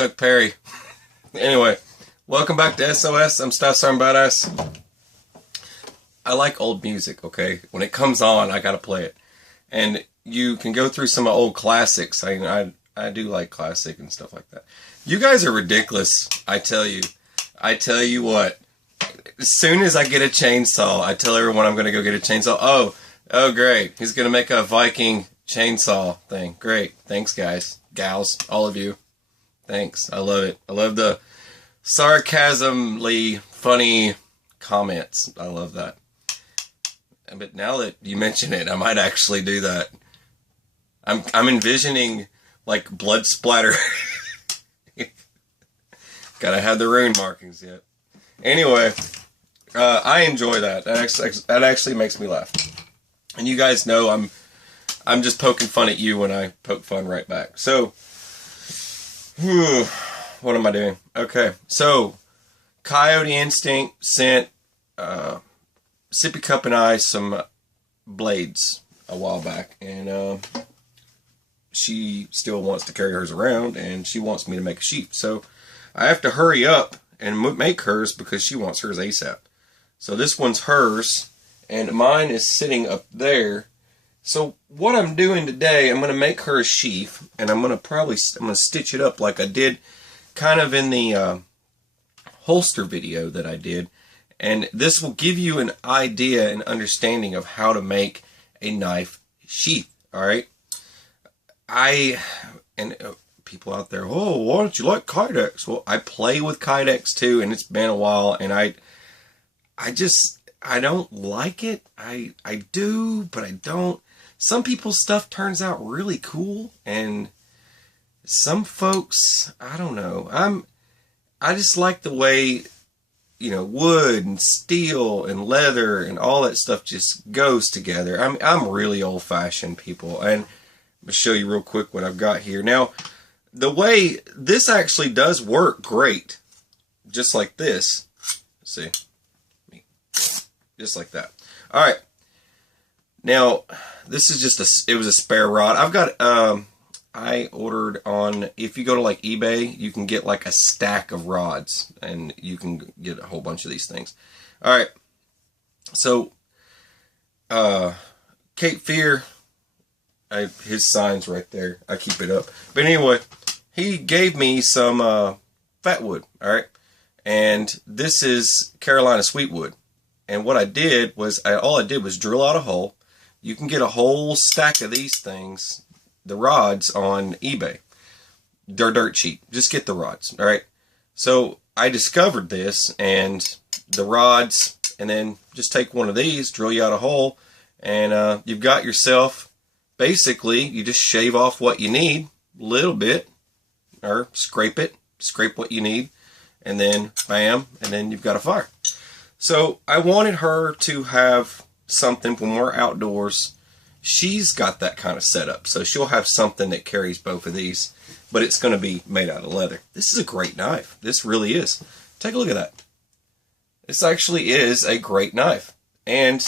Chuck Perry. Anyway, welcome back to SOS. I'm Staff Sergeant Badass. I like old music, okay? When it comes on, I gotta play it. And you can go through some old classics. I do like classic and stuff like that. You guys are ridiculous, I tell you. I tell you what. As soon as I get a chainsaw, I tell everyone I'm gonna go get a chainsaw. Oh great. He's gonna make a Viking chainsaw thing. Great. Thanks, guys. Gals. All of you. Thanks. I love it. I love the sarcasmly funny comments. I love that. But now that you mention it, I might actually do that. I'm envisioning like blood splatter. Gotta have the rune markings yet. Anyway, I enjoy that. That actually makes me laugh. And you guys know I'm just poking fun at you when I poke fun right back. So, what am I doing? Okay, so Coyote Instinct sent Sippy Cup and I some blades a while back, and she still wants to carry hers around, and she wants me to make a sheath. So I have to hurry up and make hers because she wants hers ASAP. So this one's hers, and mine is sitting up there. So what I'm doing today, I'm going to make her a sheath, and I'm going to stitch it up like I did kind of in the holster video that I did. And this will give you an idea and understanding of how to make a knife sheath. All right. People out there, oh, why don't you like Kydex? Well, I play with Kydex too, and it's been a while, and I don't like it. I do, but I don't. Some people's stuff turns out really cool, and some folks, I don't know. I just like the way, you know, wood and steel and leather and all that stuff just goes together. I'm really old-fashioned, people, and I'm gonna show you real quick what I've got here. Now, the way this actually does work great, just like this. Let's see, just like that. All right. Now, this is just it was a spare rod. I've got I ordered on, if you go to like eBay, you can get like a stack of rods, and you can get a whole bunch of these things. All right. So, Cape Fear, his sign's right there. I keep it up. But anyway, he gave me some fat wood. All right. And this is Carolina Sweetwood. And what I did was, all I did was drill out a hole. You can get a whole stack of these things, the rods, on eBay. They're dirt cheap. Just get the rods, all right? So I discovered this, and the rods, and then just take one of these, drill you out a hole, and you've got yourself, basically, you just shave off what you need, a little bit, or scrape what you need, and then bam, and then you've got a fire. So I wanted her to have something when we're outdoors. She's got that kind of setup, so she'll have something that carries both of these, but it's going to be made out of leather. This is a great knife. This really is. Take a look at that. This actually is a great knife. And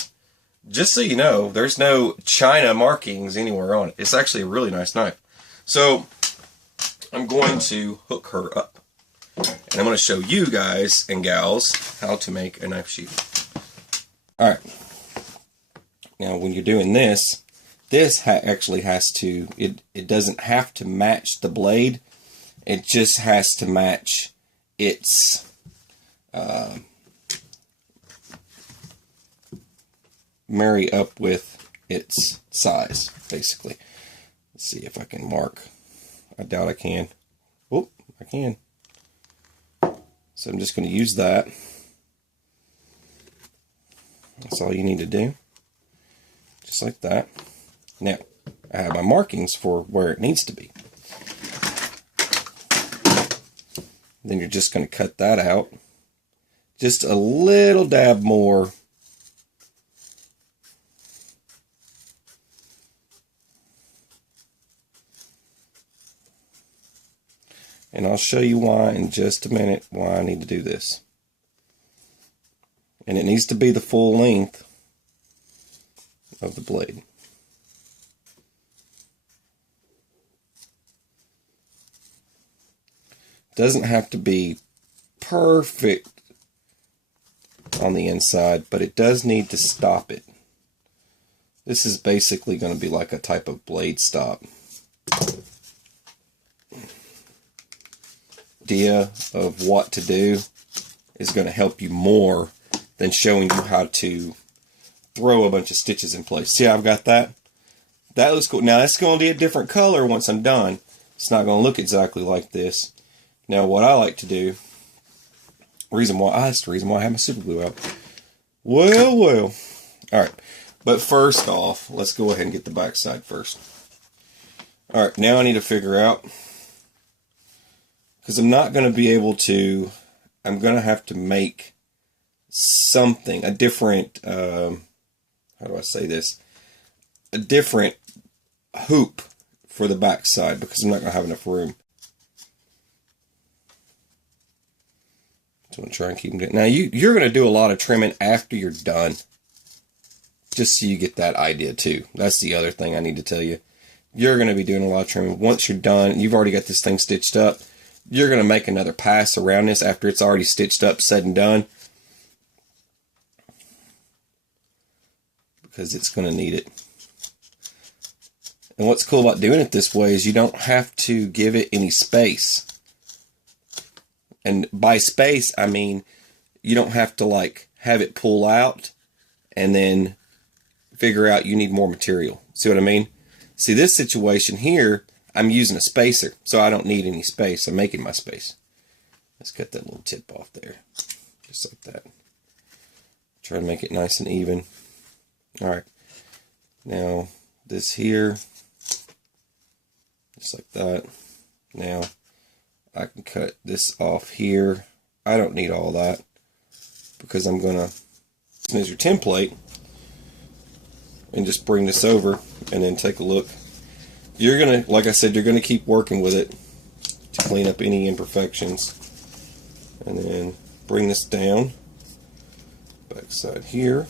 just so you know, there's no China markings anywhere on it. It's actually a really nice knife. So I'm going to hook her up, and I'm going to show you guys and gals how to make a knife sheath. Alright. Now, when you're doing this, actually has to, it doesn't have to match the blade. It just has to match its marry up with its size, basically. Let's see if I can mark. I doubt I can. Oh, I can. So I'm just going to use that. That's all you need to do. Just like that. Now, I have my markings for where it needs to be. Then you're just going to cut that out. Just a little dab more. And I'll show you why in just a minute, why I need to do this. And it needs to be the full length of the blade. Doesn't have to be perfect on the inside, but it does need to stop it. This is basically going to be like a type of blade stop. Idea of what to do is going to help you more than showing you how to throw a bunch of stitches in place. See how I've got that? That looks cool. Now that's going to be a different color once I'm done. It's not going to look exactly like this. Now what I like to do, that's the reason why I have my super glue out. Well. Alright, but first off, let's go ahead and get the back side first. Alright, now I need to figure out, because I'm not going to be able to, I'm going to have to make something, a different, how do I say this? A different hoop for the back side, because I'm not going to have enough room. So I'm going to try and keep them. Now you're going to do a lot of trimming after you're done, just so you get that idea too. That's the other thing I need to tell you. You're going to be doing a lot of trimming. Once you're done, you've already got this thing stitched up. You're going to make another pass around this after it's already stitched up, said and done, because it's going to need it. And what's cool about doing it this way is you don't have to give it any space. And by space, I mean you don't have to like have it pull out and then figure out you need more material. See what I mean? See, this situation here, I'm using a spacer, so I don't need any space. I'm making my space. Let's cut that little tip off there. Just like that. Try to make it nice and even. Alright. Now, this here, just like that. Now, I can cut this off here. I don't need all that, because I'm going to use your template and just bring this over and then take a look. You're going to, like I said, you're going to keep working with it to clean up any imperfections. And then bring this down, back side here,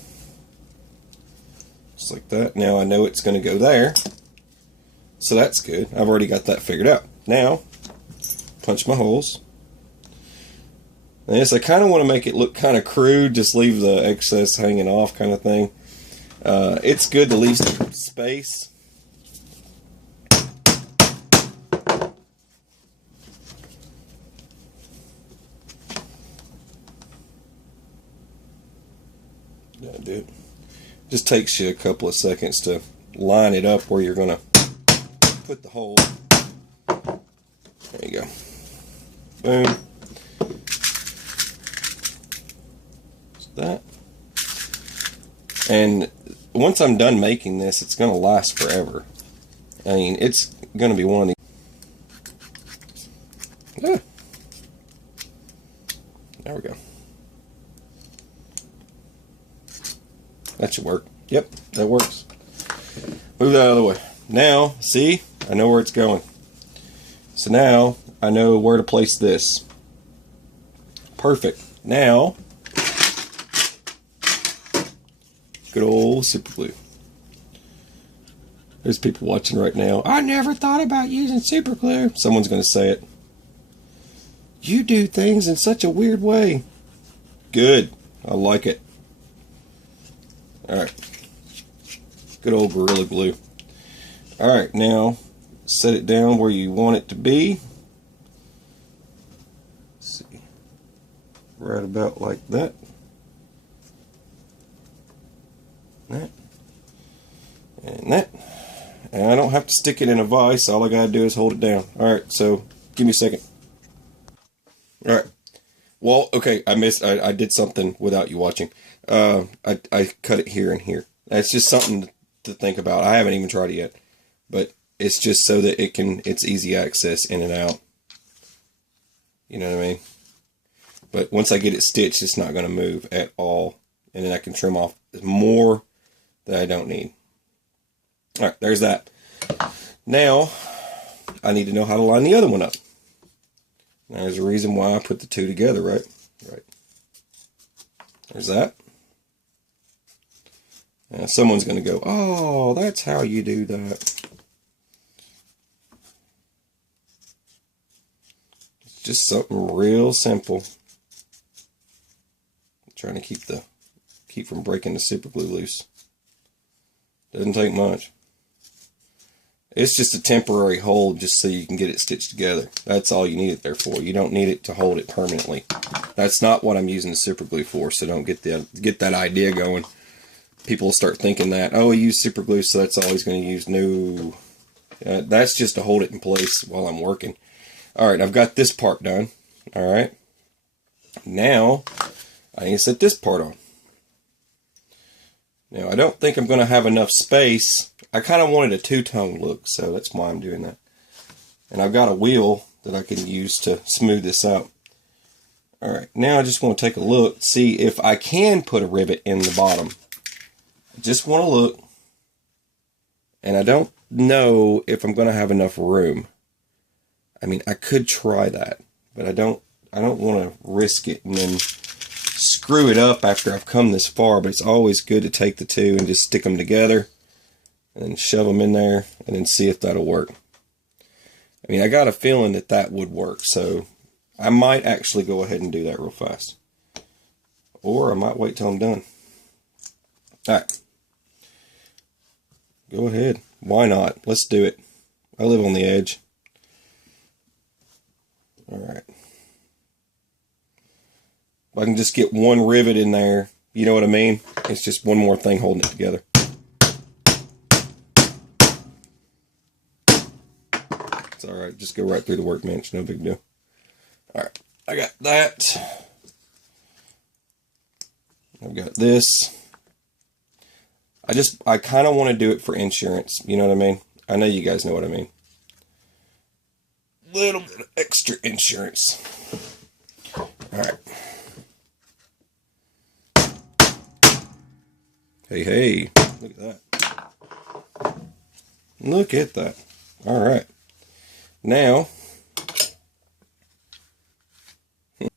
just like that. Now I know it's going to go there, so that's good. I've already got that figured out. Now, punch my holes. And yes, I kind of want to make it look kind of crude, just leave the excess hanging off kind of thing. It's good to leave some space. Gotta do it. Just takes you a couple of seconds to line it up where you're gonna put the hole. There you go. Boom. Just that. And once I'm done making this, it's gonna last forever. I mean, it's gonna be one of the. Yeah. There we go. That should work. Yep, that works. Move that out of the way. Now, see? I know where it's going. So now, I know where to place this. Perfect. Now, good old super glue. There's people watching right now. I never thought about using super glue. Someone's going to say it. You do things in such a weird way. Good. I like it. Alright. Good old Gorilla Glue. Alright, now set it down where you want it to be. Let's see. Right about like that. That. And that. And I don't have to stick it in a vise. All I gotta do is hold it down. Alright, so give me a second. Alright. Well, okay, I did something without you watching. I cut it here and here. That's just something to think about. I haven't even tried it yet, but it's just so that it's easy access in and out. You know what I mean? But once I get it stitched, it's not going to move at all, and then I can trim off more that I don't need. All right, there's that. Now I need to know how to line the other one up. Now, there's a reason why I put the two together, right? Right. There's that. Now, someone's going to go, oh, that's how you do that. Let's Just something real simple. I'm trying to keep from breaking the super glue loose. Doesn't take much. It's just a temporary hold just so you can get it stitched together. That's all you need it there for. You don't need it to hold it permanently. That's not what I'm using the super glue for, so don't get that idea going. People will start thinking that, oh, I use super glue, so that's all he's going to use. No. That's just to hold it in place while I'm working. Alright, I've got this part done. Alright. Now, I need to set this part on. Now, I don't think I'm going to have enough space. I kind of wanted a two-tone look, so that's why I'm doing that. And I've got a wheel that I can use to smooth this out. Alright, now I just want to take a look, see if I can put a rivet in the bottom. I just want to look. And I don't know if I'm going to have enough room. I mean, I could try that, but I don't want to risk it and then screw it up after I've come this far. But it's always good to take the two and just stick them together and shove them in there and then see if that'll work. I mean, I got a feeling that that would work, so I might actually go ahead and do that real fast. Or I might wait till I'm done. Alright. Go ahead. Why not? Let's do it. I live on the edge. Alright. If I can just get one rivet in there, you know what I mean? It's just one more thing holding it together. It's alright, just go right through the workbench, no big deal. Alright, I got that. I've got this. I kind of want to do it for insurance, you know what I mean? I know you guys know what I mean. Little bit of extra insurance. Alright. Hey, look at that. Look at that. Alright. Now, let's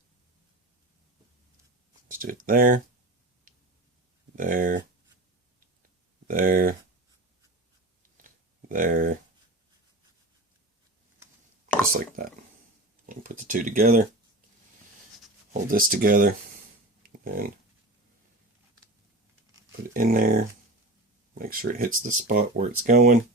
do it there, there, there, there, just like that. And put the two together, hold this together, and put it in there, make sure it hits the spot where it's going.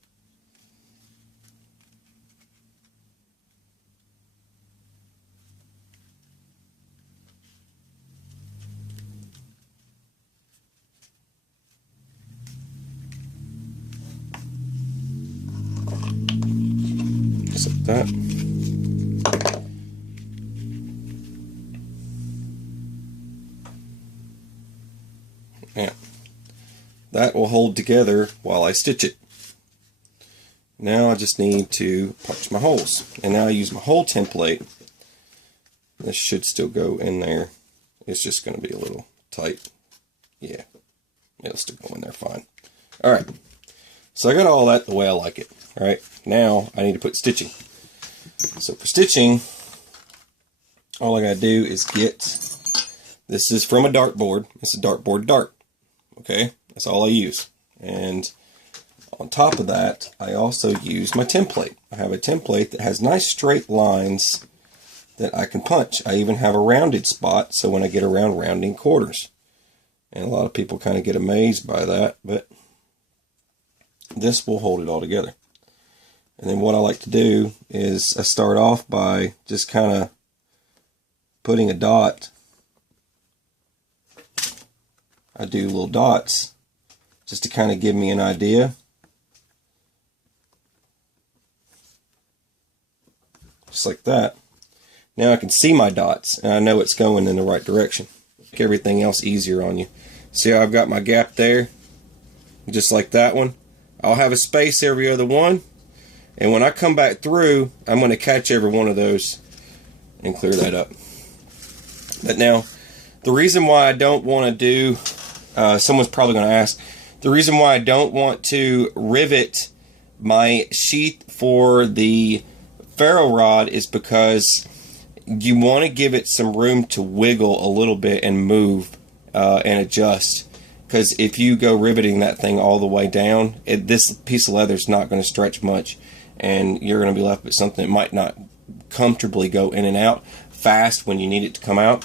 Like that. Yeah. That will hold together while I stitch it. Now I just need to punch my holes. And now I use my hole template. This should still go in there. It's just going to be a little tight. Yeah. It'll still go in there fine. Alright. So I got all that the way I like it. Alright. Now I need to put stitching. So for stitching, all I gotta do is get, this is from a dartboard. It's a dartboard dart. Okay, that's all I use. And on top of that, I also use my template. I have a template that has nice straight lines that I can punch. I even have a rounded spot, so when I get around rounding corners. And a lot of people kind of get amazed by that, but this will hold it all together. And then what I like to do is I start off by just kind of putting a dot. I do little dots just to kind of give me an idea. Just like that. Now I can see my dots and I know it's going in the right direction. Make everything else easier on you. See how I've got my gap there? Just like that one. I'll have a space every other one. And when I come back through, I'm going to catch every one of those and clear that up. But now, the reason why I don't want to do, someone's probably going to ask, the reason why I don't want to rivet my sheath for the ferro rod is because you want to give it some room to wiggle a little bit and move and adjust. Because if you go riveting that thing all the way down, this piece of leather is not going to stretch much. And you're going to be left with something that might not comfortably go in and out fast when you need it to come out.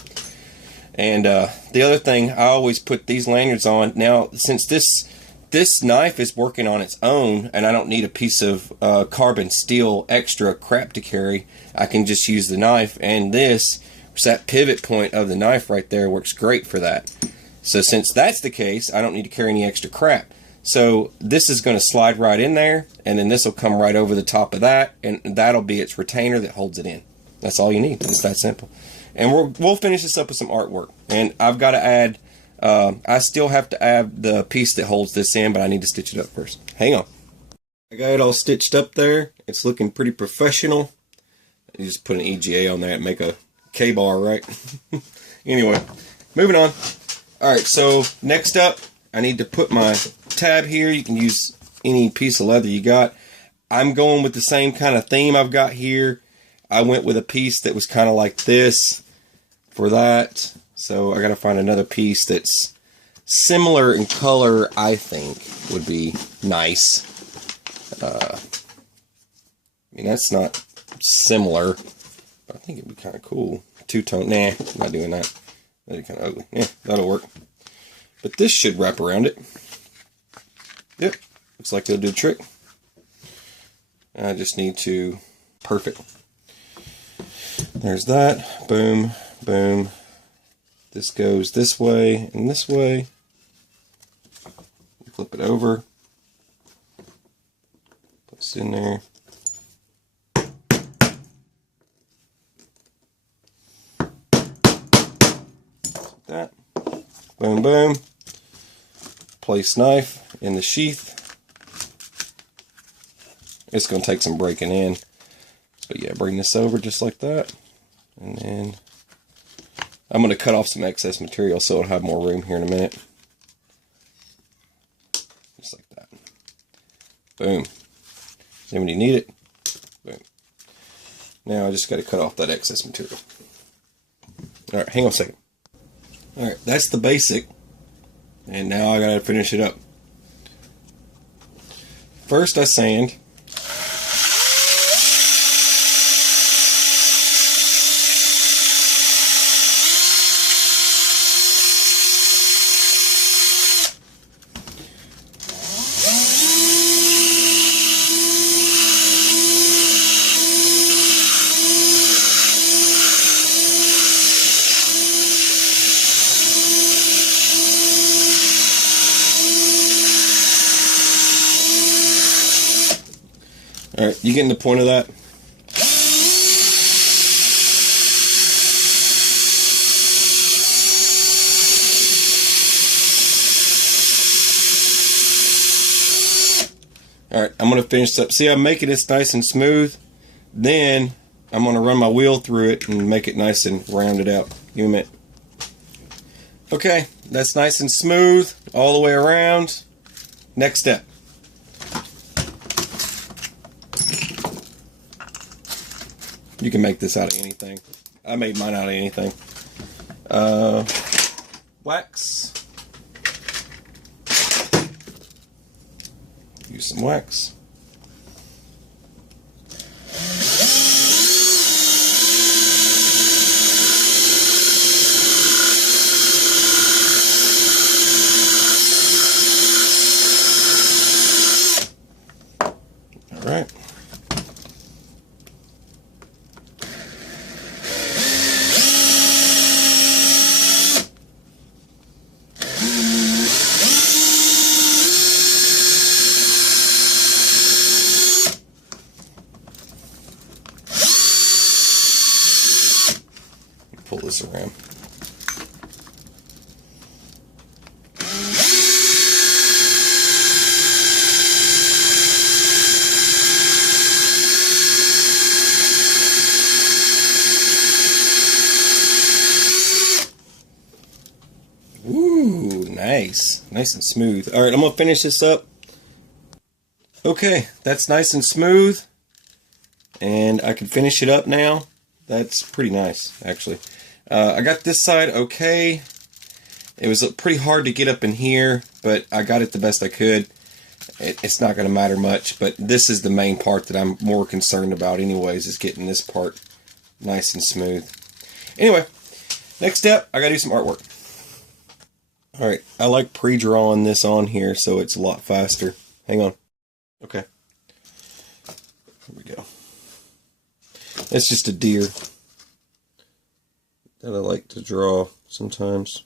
And the other thing, I always put these lanyards on. Now, since this knife is working on its own, and I don't need a piece of carbon steel extra crap to carry, I can just use the knife, and this, that pivot point of the knife right there works great for that. So since that's the case, I don't need to carry any extra crap. So this is going to slide right in there, and then this will come right over the top of that, and that'll be its retainer that holds it in. That's all you need. It's that simple. And we'll finish this up with some artwork. And I've got to add, I still have to add the piece that holds this in, but I need to stitch it up first. Hang on. I got it all stitched up there. It's looking pretty professional. You just put an EGA on there and make a K-bar, right? Anyway, moving on. Alright, so next up, I need to put my tab here. You can use any piece of leather you got. I'm going with the same kind of theme I've got here. I went with a piece that was kind of like this for that. So I got to find another piece that's similar in color, I think would be nice. I mean, that's not similar, but I think it'd be kind of cool. Two-tone, nah, not doing that. That'd be kind of ugly. Yeah, that'll work. But this should wrap around it. Yep, looks like it'll do the trick. I just need to, perfect. There's that, boom, boom. This goes this way and this way. Flip it over. Put this in there. Like that. Boom, boom. Place knife in the sheath. It's going to take some breaking in. But yeah, bring this over just like that. And then I'm going to cut off some excess material so it'll have more room here in a minute. Just like that. Boom. Then when you need it, boom. Now I just got to cut off that excess material. Alright, hang on a second. Alright, that's the basic. And now I got to finish it up. First I sand. Alright, you getting the point of that? Alright, I'm going to finish this up. See, I'm making this nice and smooth. Then, I'm going to run my wheel through it and make it nice and rounded out. Give me a minute. Okay, that's nice and smooth all the way around. Next step. You can make this out of anything. I made mine out of anything. Wax. Use some wax. All right. Pull this around. Ooh, nice. Nice and smooth. Alright, I'm going to finish this up. Okay, that's nice and smooth. And I can finish it up now. That's pretty nice, actually. I got this side okay. It was pretty hard to get up in here, but I got it the best I could. It's not going to matter much, but this is the main part that I'm more concerned about anyways, is getting this part nice and smooth. Anyway, next step, I gotta do some artwork. Alright, I like pre-drawing this on here so it's a lot faster. Hang on. Okay. Here we go. It's just a deer that I like to draw sometimes.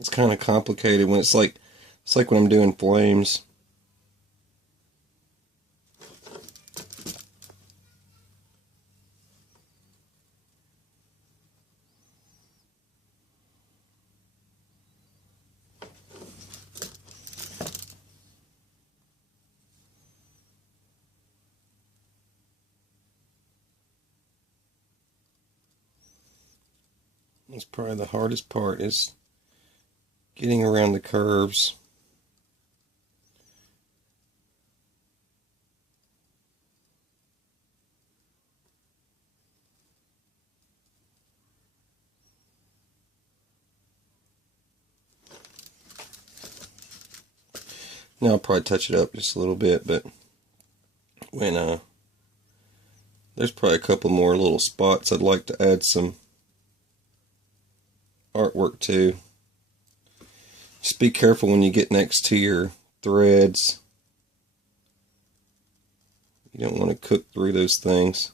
It's kind of complicated when it's like when I'm doing flames. That's probably the hardest part, is getting around the curves. Now I'll probably touch it up just a little bit, but when there's probably a couple more little spots I'd like to add some artwork to. Just be careful when you get next to your threads. You don't want to cook through those things.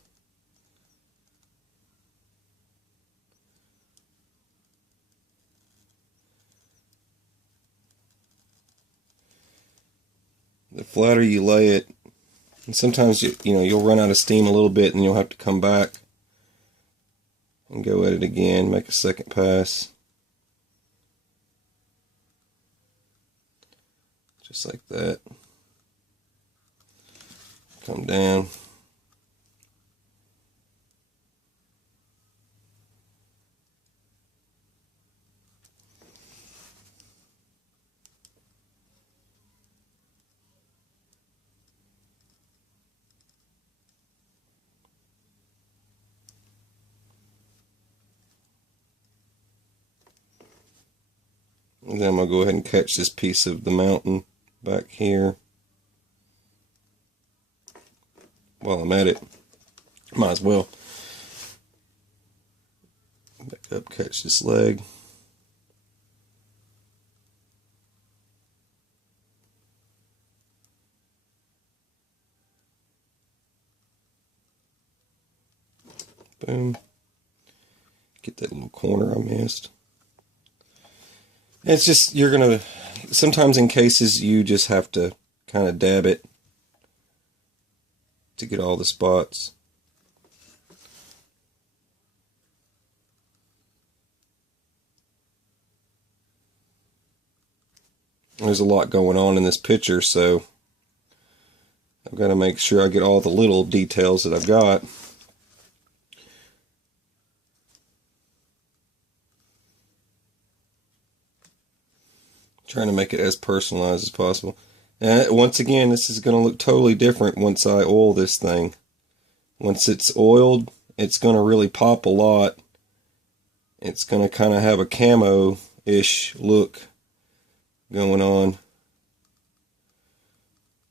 The flatter you lay it, and sometimes you'll run out of steam a little bit and you'll have to come back and go at it again, make a second pass. Just like that. Come down. And then I'm going to go ahead and catch this piece of the mountain back here. While I'm at it, might as well. Back up, catch this leg. Boom. Get that little corner I missed. It's just, you're going to, sometimes in cases you just have to kind of dab it to get all the spots. There's a lot going on in this picture, so I've got to make sure I get all the little details that I've got. Trying to make it as personalized as possible. And once again, this is going to look totally different once I oil this thing. Once it's oiled, it's going to really pop a lot. It's going to kind of have a camo-ish look going on.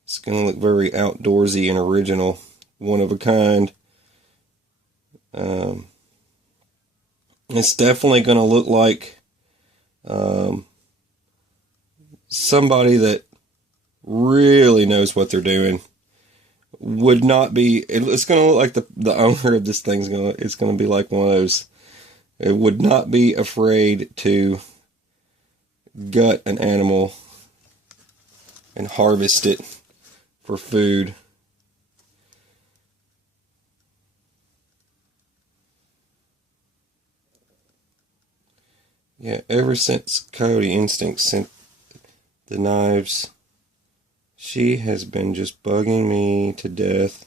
It's going to look very outdoorsy and original, one of a kind. It's definitely going to look like somebody that really knows what they're doing. Would not be, it's going to look like the owner of this thing's it's going to be like one of those. It would not be afraid to gut an animal and harvest it for food. Yeah, ever since Coyote Instinct sent the knives, she has been just bugging me to death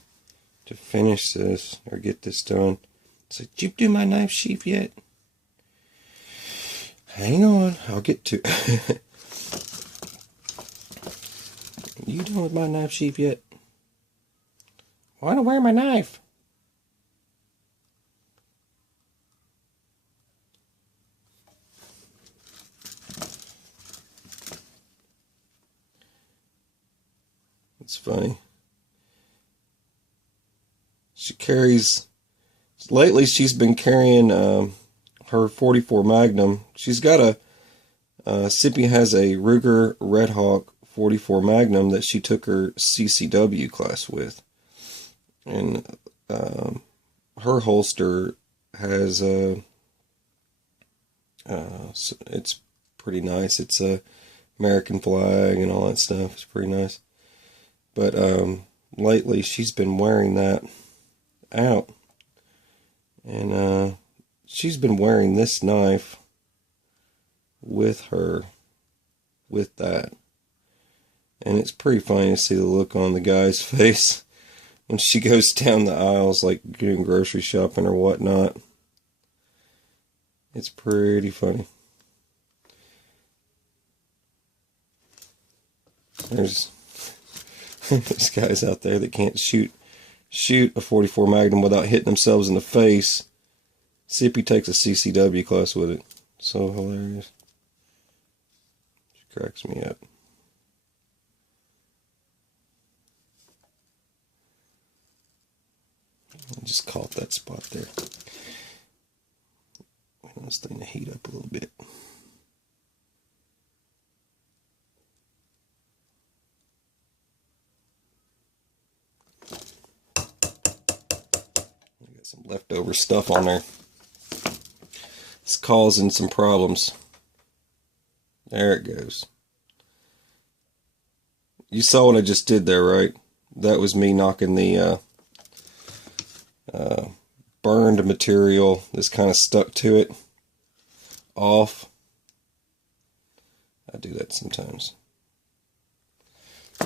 to finish this or get this done. So, did you do my knife sheath yet? Hang on, I'll get to it. You done with my knife sheath yet? Why don't I wear my knife? It's funny. She carries, lately she's been carrying her 44 Magnum. She's got a, Sippy has a Ruger Red Hawk 44 Magnum that she took her CCW class with. And her holster has it's pretty nice. It's a American flag and all that stuff. It's pretty nice. But lately she's been wearing that out. And she's been wearing this knife with her, with that. And it's pretty funny to see the look on the guy's face when she goes down the aisles, like doing grocery shopping or whatnot. It's pretty funny. There's guys out there that can't shoot a 44 Magnum without hitting themselves in the face. Sippy takes a CCW class with it. So hilarious. She cracks me up. I just caught that spot there. I want this thing to heat up a little bit. I got some leftover stuff on there. It's causing some problems. There it goes. You saw what I just did there, right? That was me knocking the burned material that's kind of stuck to it off. I do that sometimes.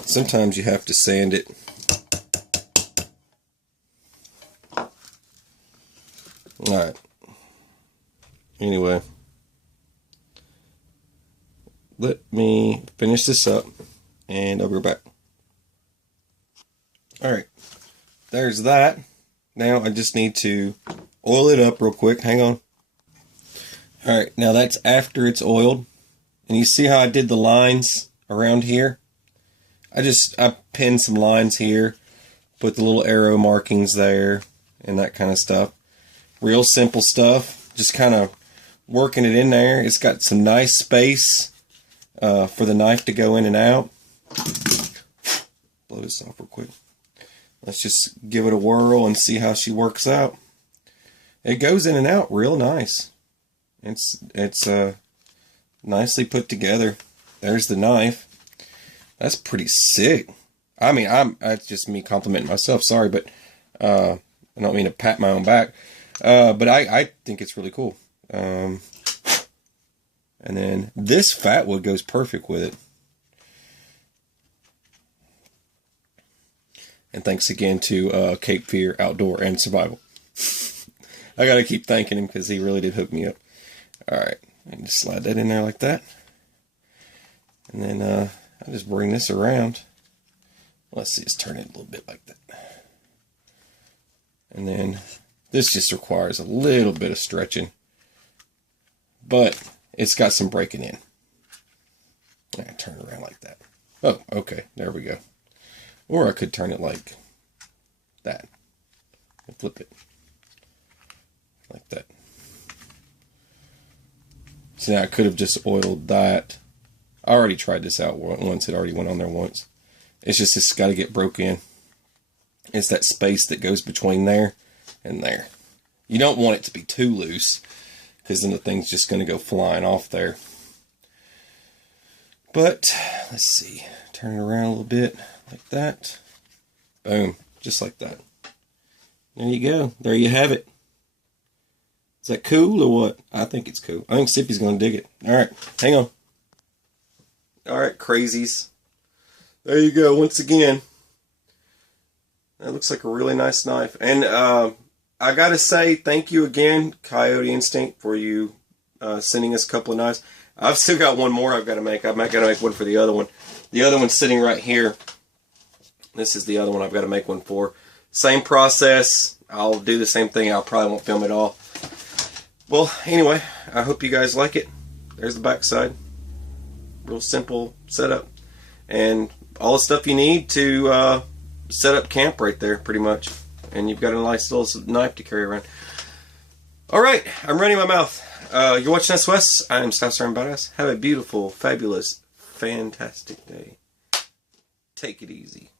Sometimes you have to sand it. Alright. Anyway. Let me finish this up and I'll be back. Alright. There's that. Now I just need to oil it up real quick. Hang on. Alright, now that's after it's oiled. And you see how I did the lines around here? I pinned some lines here, put the little arrow markings there, and that kind of stuff. Real simple stuff. Just kind of working it in there. It's got some nice space for the knife to go in and out. Blow this off real quick. Let's just give it a whirl and see how she works out. It goes in and out real nice. It's nicely put together. There's the knife. That's pretty sick. I mean, that's just me complimenting myself. Sorry, but I don't mean to pat my own back. But I think it's really cool. And then this fat wood goes perfect with it. And thanks again to Cape Fear Outdoor and Survival. I gotta keep thanking him because he really did hook me up. Alright, and just slide that in there like that. And then I'll just bring this around. Let's see, let's turn it a little bit like that. And then this just requires a little bit of stretching. But it's got some breaking in. I turn it around like that. Oh, okay, there we go. Or I could turn it like that. And flip it. Like that. So now I could have just oiled that. I already tried this out once. It already went on there once. It's got to get broke in. It's that space that goes between there and there. You don't want it to be too loose, because then the thing's just going to go flying off there. But, let's see. Turn it around a little bit, like that. Boom. Just like that. There you go. There you have it. Is that cool or what? I think it's cool. I think Sippy's going to dig it. All right, hang on. All right, crazies. There you go, once again. That looks like a really nice knife. And I got to say thank you again, Coyote Instinct, for you sending us a couple of knives. I've still got one more I've got to make. I've got to make one for the other one. The other one's sitting right here. This is the other one I've got to make one for. Same process. I'll do the same thing. I probably won't film it all. Well, anyway, I hope you guys like it. There's the back side. Real simple setup. And all the stuff you need to set up camp right there, pretty much. And you've got a nice little knife to carry around. Alright, I'm running my mouth. You're watching SOS. I am South Southern Badass. Have a beautiful, fabulous, fantastic day. Take it easy.